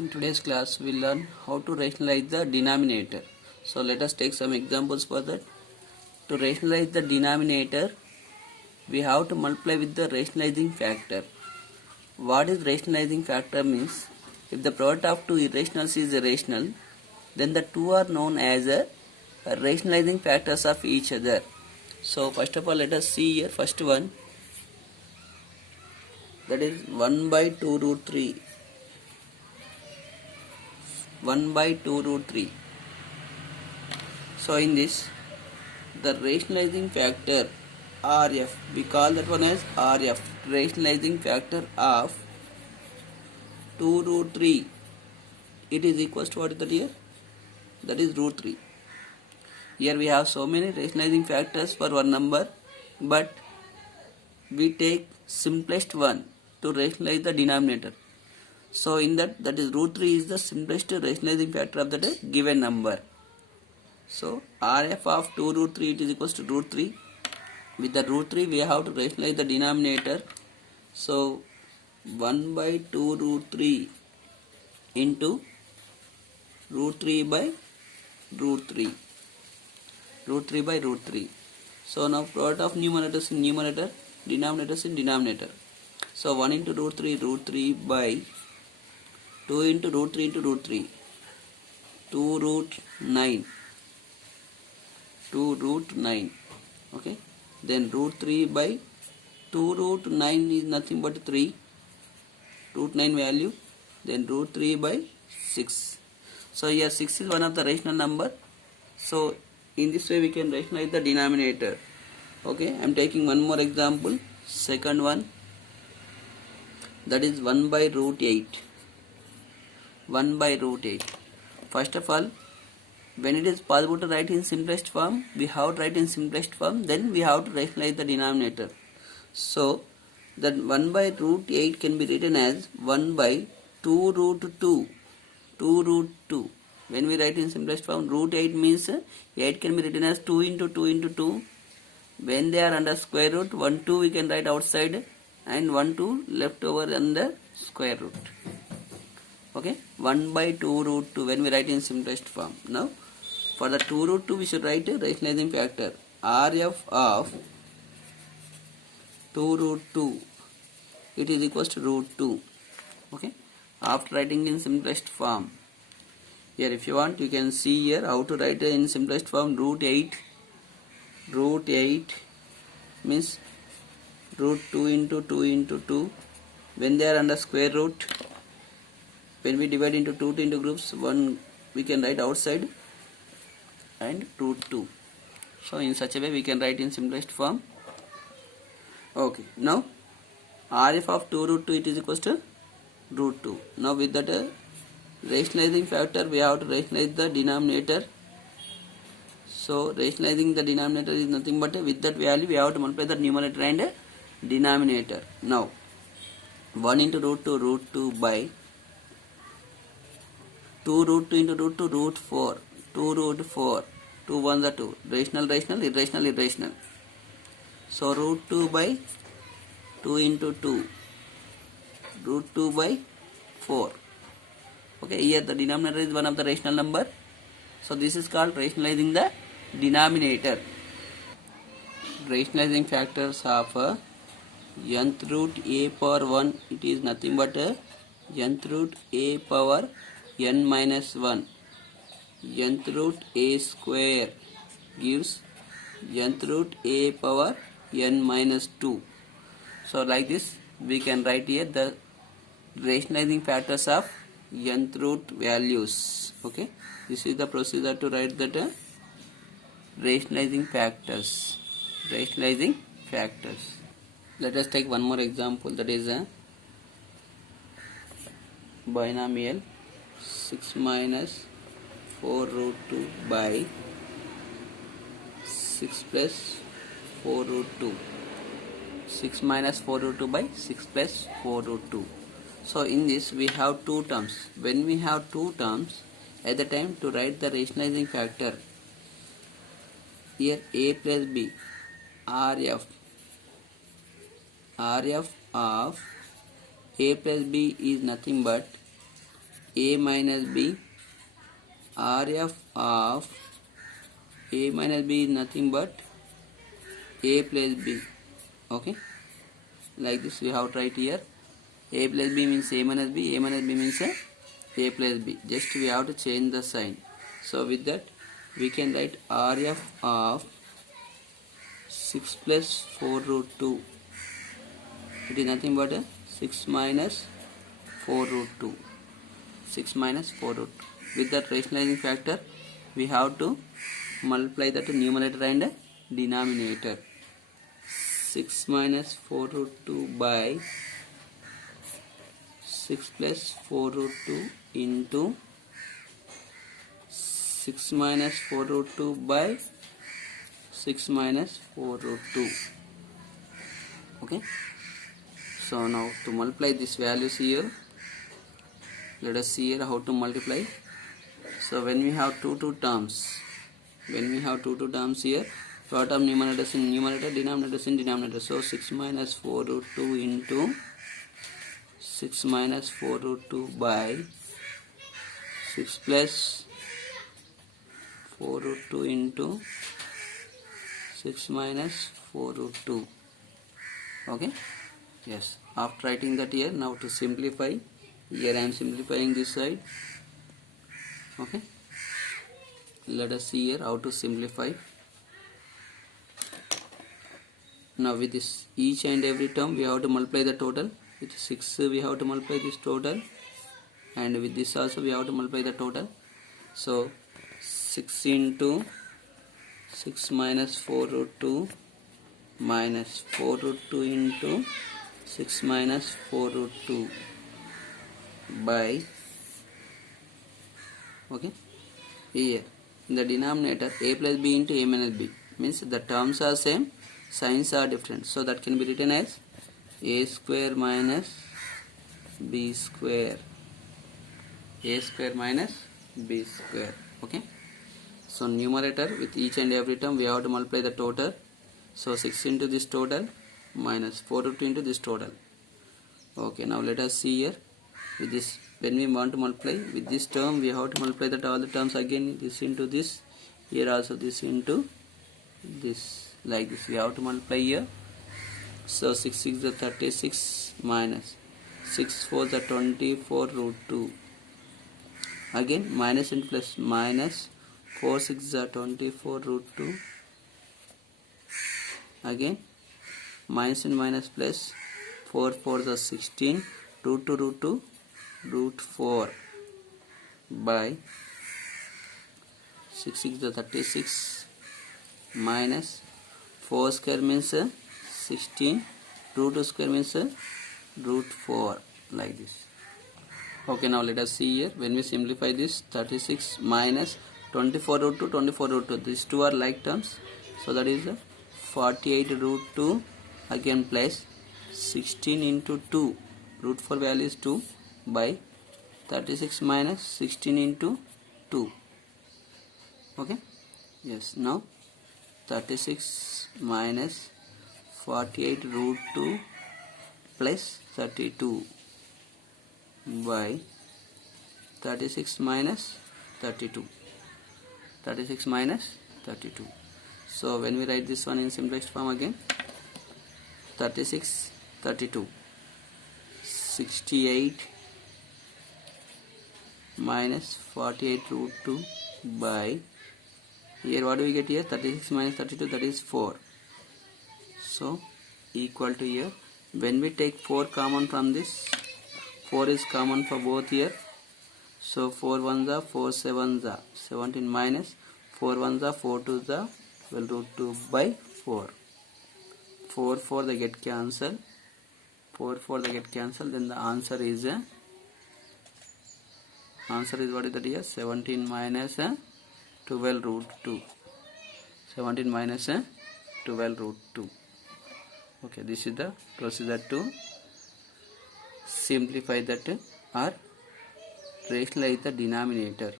In today's class, we'll learn how to rationalize the denominator. So let us take some examples for that. To rationalize the denominator, we have to multiply with the rationalizing factor. What is rationalizing factor means? If the product of two irrationals is rational, then the two are known as rationalizing factors of each other. So first of all, let us see here first one, that is 1 by 2 root 3. 1 by 2 root 3. So in this, the rationalizing factor RF, we call that one as RF, rationalizing factor of 2 root 3. It is equals to what is that here? That is root 3. Here we have so many rationalizing factors for one number, but we take simplest one to rationalize the denominator. So in that is root 3 is the simplest rationalizing factor of that given number. So RF of 2 root 3 it is equals to root 3. With the root 3 we have to rationalize the denominator. So 1 by 2 root 3 into root 3 by root 3. Root 3 by root 3. So now product of numerators in numerator, denominators in denominator. So 1 into root 3 by 2 into root 3, 2 root 9, 2 root 9, okay. Then root 3 by 2 root 9 is nothing but 3, root 9 value, then root 3 by 6. So here 6 is one of the rational number. So in this way we can rationalize the denominator. Okay, I am taking one more example, second one, that is 1 by root 8. 1 by root 8. First of all, when it is possible to write in simplest form, we have to write in simplest form, then we have to rationalize the denominator. So that 1 by root 8 can be written as 1 by 2 root 2. 2 root 2. When we write in simplest form, root 8 means 8 can be written as 2 into 2 into 2. When they are under square root, 1 2 we can write outside and 1 2 left over under square root. Okay, 1 by 2 root 2 when we write in simplest form. Now for the 2 root 2 we should write a rationalizing factor RF of 2 root 2, it is equals to root 2. Okay, after writing in simplest form, here if you want you can see here how to write in simplest form. Root 8 means root 2 into 2 into 2. When they are under square root, when we divide into 2 into groups, 1 we can write outside and root 2. So in such a way we can write in simplest form. Okay, now RF of 2 root 2 it is equals to root 2. Now with that rationalizing factor we have to rationalize the denominator. So rationalizing the denominator is nothing but with that value we have to multiply the numerator and denominator. Now 1 into root 2 by 2 root 2 into root 2 root 4, 2 root 4, 2 1 the 2, rational, irrational. So root 2 by 2 into 2, root 2 by 4. Okay, here the denominator is one of the rational number. So this is called rationalizing the denominator. Rationalizing factors of nth root a power 1, it is nothing but nth root a power n minus 1. Nth root a square gives nth root a power n minus 2. So like this we can write here the rationalizing factors of nth root values. Okay, this is the procedure to write that rationalizing factors. Let us take one more example, that is a binomial 6 minus 4 root 2 by 6 plus 4 root 2. 6 minus 4 root 2 by 6 plus 4 root 2. So in this we have two terms. When we have two terms, at the time to write the rationalizing factor, here a plus b, RF of a plus b is nothing but a minus b, RF of a minus b is nothing but a plus b. Okay, like this we have to write here. A plus b means a minus b, a minus b means a plus b. Just we have to change the sign. So with that we can write RF of 6 plus 4 root 2. It is nothing but 6 minus 4 root 2. 6 minus 4 root 2. With that rationalizing factor we have to multiply that numerator and denominator. 6 minus 4 root 2 by 6 plus 4 root 2 into 6 minus 4 root 2 by 6 minus 4 root 2. Okay, so now to multiply these values here, let us see here how to multiply. So when we have two terms, here, part of numerator is in numerator, denominator is in denominator. So 6 minus 4 root 2 into 6 minus 4 root 2 by 6 plus 4 root 2 into 6 minus 4 root 2. Okay, yes, after writing that here, now to simplify, here I am simplifying this side. Okay, let us see here how to simplify. Now with this each and every term we have to multiply the total. With 6 we have to multiply this total, and with this also we have to multiply the total. So 6 into 6 minus 4 root 2 minus 4 root 2 into 6 minus 4 root 2 by, okay, here in the denominator a plus b into a minus b, means the terms are same, signs are different, so that can be written as a square minus b square, a square minus b square. Okay, so numerator with each and every term we have to multiply the total. So 6 into this total minus 4 root 2 into this total. Okay, now let us see here with this, when we want to multiply with this term we have to multiply that all the terms again, this into this, here also this into this, like this we have to multiply here. So 6 6 is 36 minus 6 4 is 24 root 2, again minus and plus, minus 4 6 is 24 root 2, again minus and minus plus, 4 4 is 16 root 2 root 4 by 6 6 is 36 minus 4 square means 16, root 2 square means root 4, like this. Okay, now let us see here, when we simplify this 36 minus 24 root 2, 24 root 2, these two are like terms, so that is 48 root 2, again plus 16 into 2, root 4 value is 2, by 36 minus 16 into 2. Okay, yes, now 36 minus 48 root 2 plus 32 by 36 minus 32, 36 minus 32. So when we write this one in simplest form again, 36 32, 68 minus 48 root 2 by, here what do we get here, 36 minus 32, that is 4. So equal to, here when we take 4 common from this, 4 is common for both here, so 4 1s are 4 7s are 17 minus 4 1s are 4 2s are 12 root 2 by 4. 4 4 they get cancelled, 4 4 they get cancelled, then the answer is what is that here, 17 minus 12 root 2, 17 minus 12 root 2. Okay, this is the procedure to simplify that or rationalize the denominator.